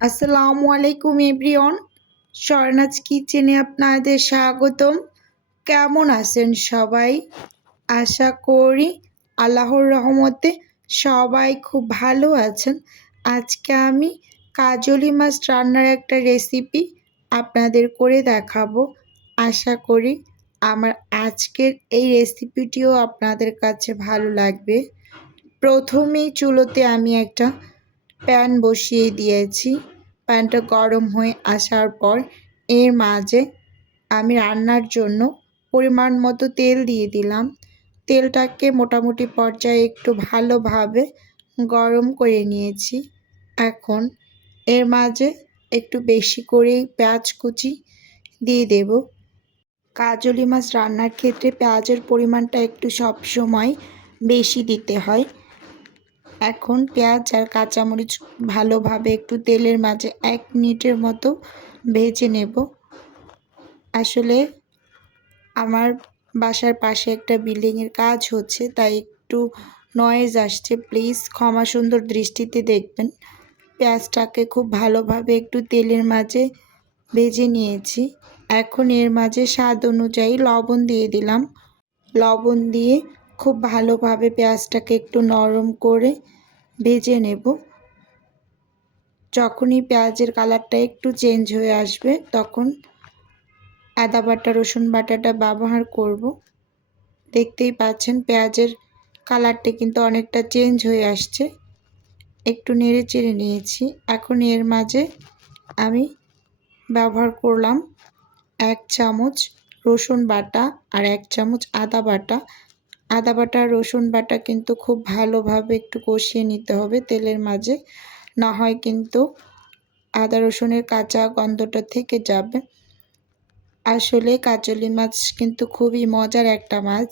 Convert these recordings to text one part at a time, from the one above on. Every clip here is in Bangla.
আসসালামু আলাইকুম এভরিওয়ান। স্বর্ণাজ কিচেনে আপনাদের স্বাগতম। কেমন আছেন সবাই? আশা করি আল্লাহর রহমতে সবাই খুব ভালো আছেন। আজকে আমি কাজলি মাছ রান্নার একটা রেসিপি আপনাদের করে দেখাবো। আশা করি আমার আজকের এই রেসিপিটিও আপনাদের কাছে ভালো লাগবে। প্রথমেই চুলোতে আমি একটা প্যান বসিয়ে দিয়েছি। প্যানটা গরম হয়ে আসার পর এর মাঝে আমি রান্নার জন্য পরিমাণ মতো তেল দিয়ে দিলাম। তেলটাকে মোটামুটি পর্যায়ে একটু ভালোভাবে গরম করে নিয়েছি। এখন এর মাঝে একটু বেশি করেই পেঁয়াজ কুচি দিয়ে দেব। কাজলি মাছ রান্নার ক্ষেত্রে পেঁয়াজের পরিমাণটা একটু সব সময় বেশি দিতে হয়। এখন পেঁয়াজ আর কাঁচামরিচ ভালোভাবে একটু তেলের মাঝে এক মিনিটের মতো ভেজে নেব। আসলে আমার বাসার পাশে একটা বিল্ডিংয়ের কাজ হচ্ছে, তাই একটু নয়েজ আসছে। প্লিজ ক্ষমা সুন্দর দৃষ্টিতে দেখবেন। পেঁয়াজটাকে খুব ভালোভাবে একটু তেলের মাঝে ভেজে নিয়েছি। এখন এর মাঝে স্বাদ অনুযায়ী লবণ দিয়ে দিলাম। লবণ দিয়ে খুব ভালোভাবে পেঁয়াজটাকে একটু নরম করে ভেজে নেব। যখনই পেঁয়াজের কালারটা একটু চেঞ্জ হয়ে আসবে, তখন আদা বাটা, রসুন বাটাটা ব্যবহার করব। দেখতেই পাচ্ছেন পেঁয়াজের কালারটা কিন্তু অনেকটা চেঞ্জ হয়ে আসছে। একটু নেড়ে চেড়ে নিয়েছি। এখন এর মাঝে আমি ব্যবহার করলাম এক চামচ রসুন বাটা আর এক চামচ আদা বাটা। আদা বাটা, রসুন বাটা কিন্তু খুব ভালোভাবে একটু কষিয়ে নিতে হবে তেলের মাঝে। না হয় কিন্তু আদা, রসুনের কাঁচা গন্ধটা থেকে যাবে। আসলে কাচলি মাছ কিন্তু খুবই মজার একটা মাছ।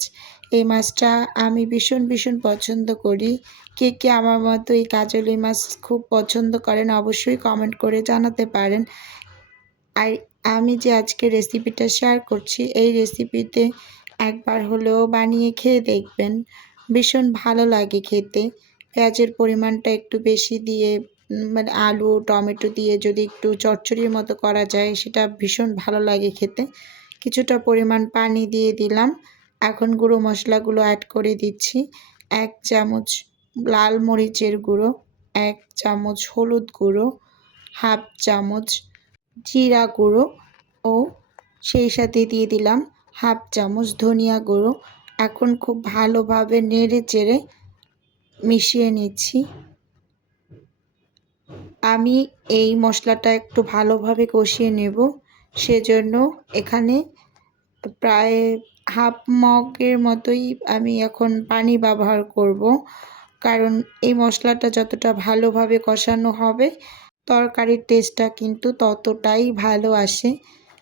এই মাছটা আমি ভীষণ ভীষণ পছন্দ করি। কে কে আমার মতো এই কাজলি মাছ খুব পছন্দ করেন অবশ্যই কমেন্ট করে জানাতে পারেন। আর আমি যে আজকে রেসিপিটা শেয়ার করছি, এই রেসিপিতে একবার হলেও বানিয়ে খেয়ে দেখবেন। ভীষণ ভালো লাগে খেতে। পেঁয়াজের পরিমাণটা একটু বেশি দিয়ে মানে আলু, টমেটো দিয়ে যদি একটু চচ্চড়ির মতো করা যায়, সেটা ভীষণ ভালো লাগে খেতে। কিছুটা পরিমাণ পানি দিয়ে দিলাম। এখন গুঁড়ো মশলাগুলো অ্যাড করে দিচ্ছি। এক চামচ লাল মরিচের গুঁড়ো, এক চামচ হলুদ গুঁড়ো, হাফ চামচ জিরা গুঁড়ো ও সেই সাথে দিয়ে দিলাম। হাফ চামচ ধনিয়া গুঁড়ো। এখন খুব ভালোভাবে নেড়ে চেড়ে মিশিয়ে নিচ্ছি। আমি এই মশলাটা একটু ভালোভাবে কষিয়ে নেব। সেজন্য এখানে প্রায় হাফ মগের মতোই আমি এখন পানি ব্যবহার করব। কারণ এই মশলাটা যতটা ভালোভাবে কষানো হবে, তরকারির টেস্টটা কিন্তু ততটাই ভালো আসে।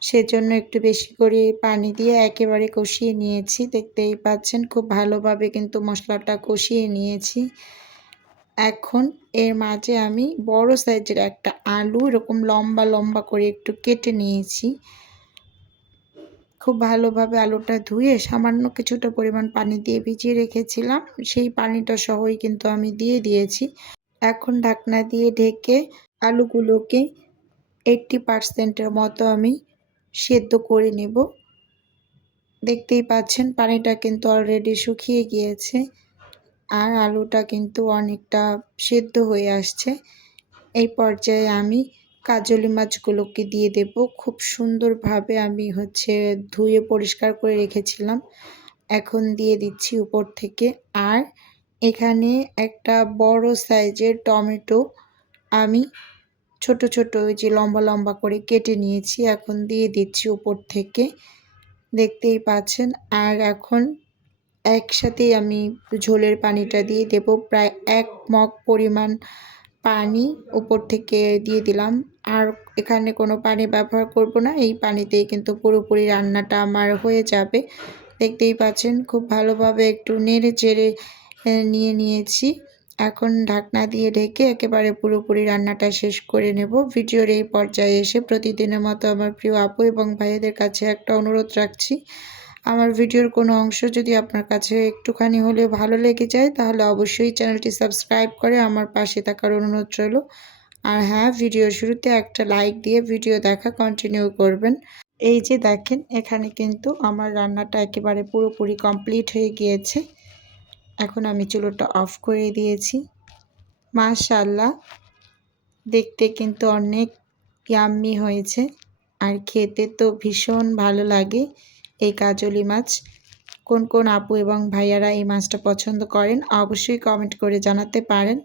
সেজন্য একটু বেশি করে পানি দিয়ে একেবারে কষিয়ে নিয়েছি। দেখতেই পাচ্ছেন, খুব ভালোভাবে কিন্তু মশলাটা কষিয়ে নিয়েছি। এখন এর মাঝে আমি বড় সাইজের একটা আলু, এরকম লম্বা লম্বা করে একটু কেটে নিয়েছি। খুব ভালোভাবে আলুটা ধুয়ে সামান্য কিছুটা পরিমাণ পানি দিয়ে ভিজিয়ে রেখেছিলাম। সেই পানিটা সহই কিন্তু আমি দিয়ে দিয়েছি। এখন ঢাকনা দিয়ে ঢেকে আলুগুলোকে এইট্টি পার্সেন্টের মতো আমি সেদ্ধ করে নেব। দেখতেই পাচ্ছেন, পানিটা কিন্তু অলরেডি শুকিয়ে গিয়েছে আর আলুটা কিন্তু অনেকটা সেদ্ধ হয়ে আসছে। এই পর্যায়ে আমি কাজলি মাছগুলোকে দিয়ে দেব। খুব সুন্দরভাবে আমি হচ্ছে ধুয়ে পরিষ্কার করে রেখেছিলাম। এখন দিয়ে দিচ্ছি উপর থেকে আর এখানে একটা বড় সাইজের টমেটো আমি ছোট ছোট ওই যে লম্বা লম্বা করে কেটে নিয়েছি। এখন দিয়ে দিচ্ছি উপর থেকে। দেখতেই পাচ্ছেন। আর এখন একসাথেই আমি ঝোলের পানিটা দিয়ে দেব। প্রায় এক মগ পরিমাণ পানি উপর থেকে দিয়ে দিলাম। আর এখানে কোনো পানি ব্যবহার করব না। এই পানিতেই কিন্তু পুরোপুরি রান্নাটা আমার হয়ে যাবে। দেখতেই পাচ্ছেন, খুব ভালোভাবে একটু নেড়ে চেড়ে নিয়ে নিয়েছি। এখন ঢাকনা দিয়ে ঢেকে একেবারে পুরোপুরি রান্নাটা শেষ করে নেব। ভিডিওর এই পর্যায়ে এসে প্রতিদিনের মতো আমার প্রিয় আপু এবং ভাইদের কাছে একটা অনুরোধ রাখছি। আমার ভিডিওর কোনো অংশ যদি আপনার কাছে একটুখানি হলে ভালো লেগে যায়, তাহলে অবশ্যই চ্যানেলটি সাবস্ক্রাইব করে আমার পাশে থাকার অনুরোধ রইল। আর হ্যাঁ ভিডিও শুরুতে একটা লাইক দিয়ে ভিডিও দেখা কন্টিনিউ করবেন। এই যে দেখেন, এখানে কিন্তু আমার রান্নাটা একেবারে পুরোপুরি কমপ্লিট হয়ে গিয়েছে। এখন আমি চুলোটা অফ করে দিয়েছি। মাশাল্লাহ দেখতে কিন্তু অনেক ইয়াম্মি হয়েছে। আর খেতে তো ভীষণ ভালো লাগে এই কাজলি মাছ। কোন কোন আপু এবং ভাইয়ারা এই মাছটা পছন্দ করেন অবশ্যই কমেন্ট করে জানাতে পারেন।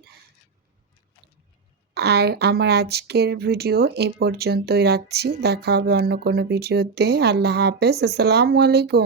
আর আমার আজকের ভিডিও এই পর্যন্তই রাখছি। দেখা হবে অন্য কোনো ভিডিওতে। আল্লাহ হাফেজ। আসসালামু আলাইকুম।